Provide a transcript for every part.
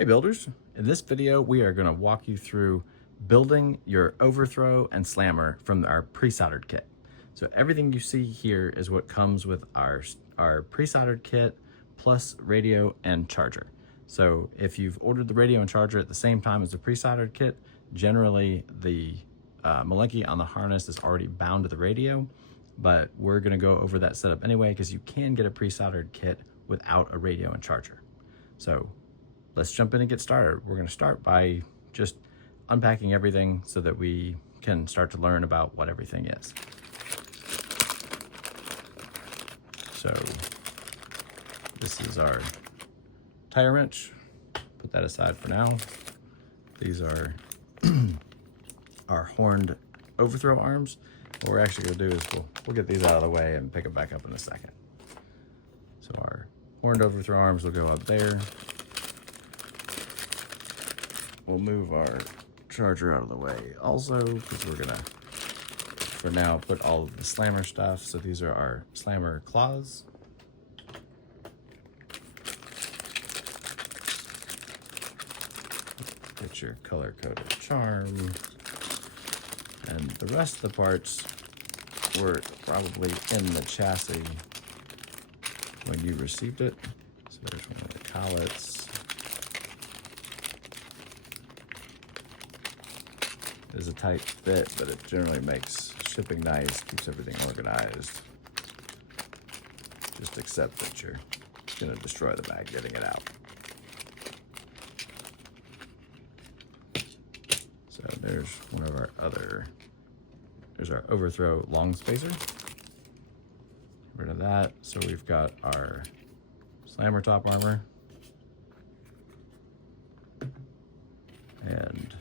Hey builders, in this video we are going to walk you through building your overthrow and slammer from our pre-soldered kit. So everything you see here is what comes with our pre-soldered kit plus radio and charger. So if you've ordered the radio and charger at the same time as the pre-soldered kit, generally the Malenki on the harness is already bound to the radio, but we're going to go over that setup anyway because you can get a pre-soldered kit without a radio and charger. So let's jump in and get started. We're going to start by just unpacking everything so that we can start to learn about what everything is. So this is our tire wrench. Put that aside for now. These are our horned overthrow arms. What we're actually going to do is we'll get these out of the way and pick them back up in a second. So our horned overthrow arms will go up there. We'll move our charger out of the way also because we're gonna, for now, put all of the slammer stuff. So these are our slammer claws. Get your color-coded charm. And the rest of the parts were probably in the chassis when you received it. So there's one of the collets. It is a tight fit, but it generally makes shipping nice, keeps everything organized. Just accept that you're going to destroy the bag getting it out. So there's one of our there's our overthrow long spacer. Get rid of that. So we've got our slammer top armor. And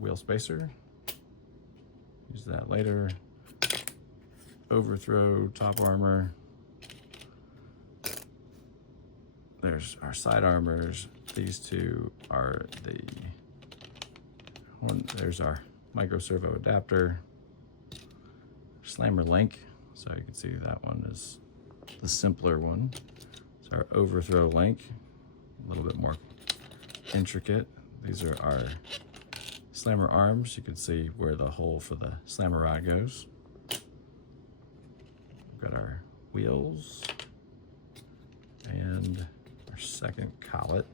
wheel spacer, use that later. Overthrow top armor. There's our side armors. These two are the one. There's our micro servo adapter, slammer link. So you can see that one is the simpler one. It's our overthrow link, a little bit more intricate. These are our slammer arms. You can see where the hole for the slammer rod goes. We've got our wheels and our second collet.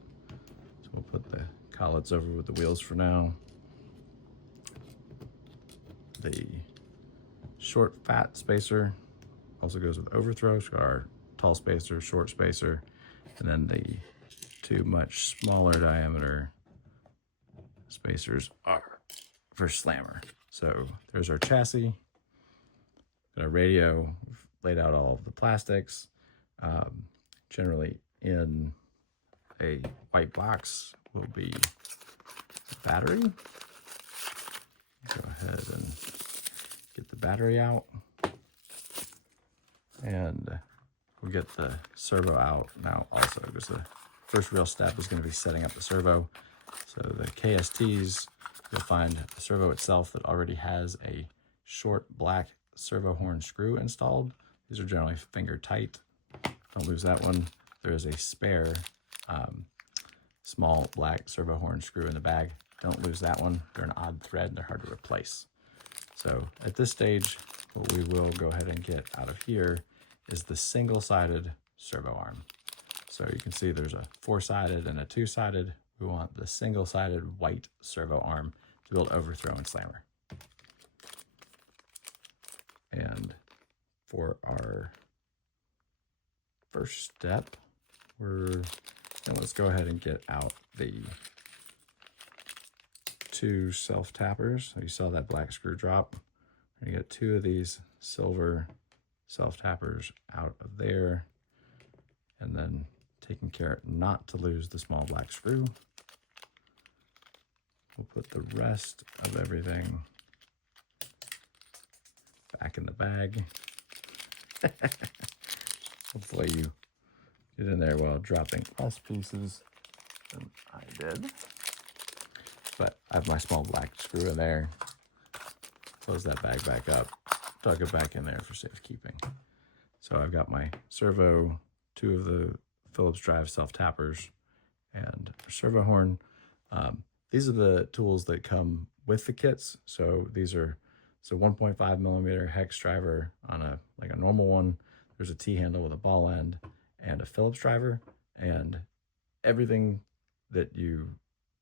So we'll put the collets over with the wheels for now. The short fat spacer also goes with overthrow. So our tall spacer, short spacer, and then the two much smaller diameter spacers are for slammer. So there's our chassis, got our radio. We've laid out all of the plastics. Generally in a white box will be a battery. Go ahead and get the battery out. And we'll get the servo out now also, because the first real step is going to be setting up the servo. So the KSTs, you'll find the servo itself that already has a short black servo horn screw installed. These are generally finger tight. Don't lose that one. There is a spare small black servo horn screw in the bag. Don't lose that one. They're an odd thread and they're hard to replace. So at this stage, what we will go ahead and get out of here is the single-sided servo arm. So you can see there's a 4-sided and a 2-sided. We want the single-sided white servo arm to build overthrow and slammer. And for our first step, let's go ahead and get out the 2 self-tappers. So you saw that black screw drop. We're gonna get 2 of these silver self-tappers out of there, and then taking care not to lose the small black screw. We'll put the rest of everything back in the bag. Hopefully you get in there while dropping less pieces than I did. But I have my small black screw in there. Close that bag back up. Tuck it back in there for safekeeping. So I've got my servo, 2 of the Phillips drive self-tappers, and servo horn. These are the tools that come with the kits. So these are 1.5 millimeter hex driver on a normal one. There's a T-handle with a ball end and a Phillips driver, and everything that you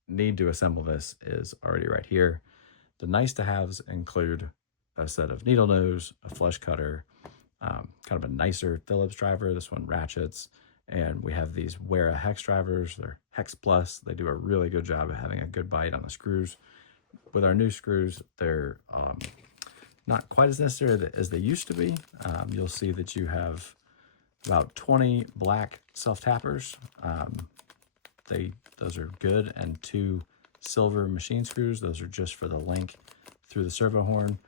need to assemble this is already right here. The nice to haves include a set of needle nose, a flush cutter, kind of a nicer Phillips driver. This one ratchets, and we have these Wera hex drivers. They're Hex Plus. They do a really good job of having a good bite on the screws. With our new screws, they're not quite as necessary as they used to be. You'll see that you have about 20 black self-tappers. Those are good, and 2 silver machine screws. Those are just for the link through the servo horn.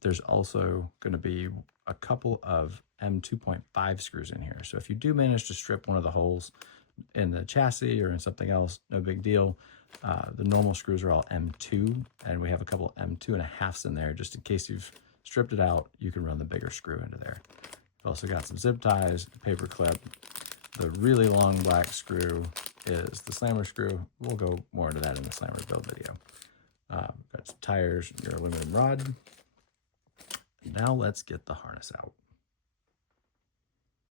There's also going to be a couple of M2.5 screws in here. So if you do manage to strip one of the holes in the chassis or in something else, no big deal. The normal screws are all M2, and we have a couple M2.5s in there just in case you've stripped it out. You can run the bigger screw into there. We've also got some zip ties, paper clip. The really long black screw is the slammer screw. We'll go more into that in the slammer build video. Got some tires, your aluminum rod. Now let's get the harness out.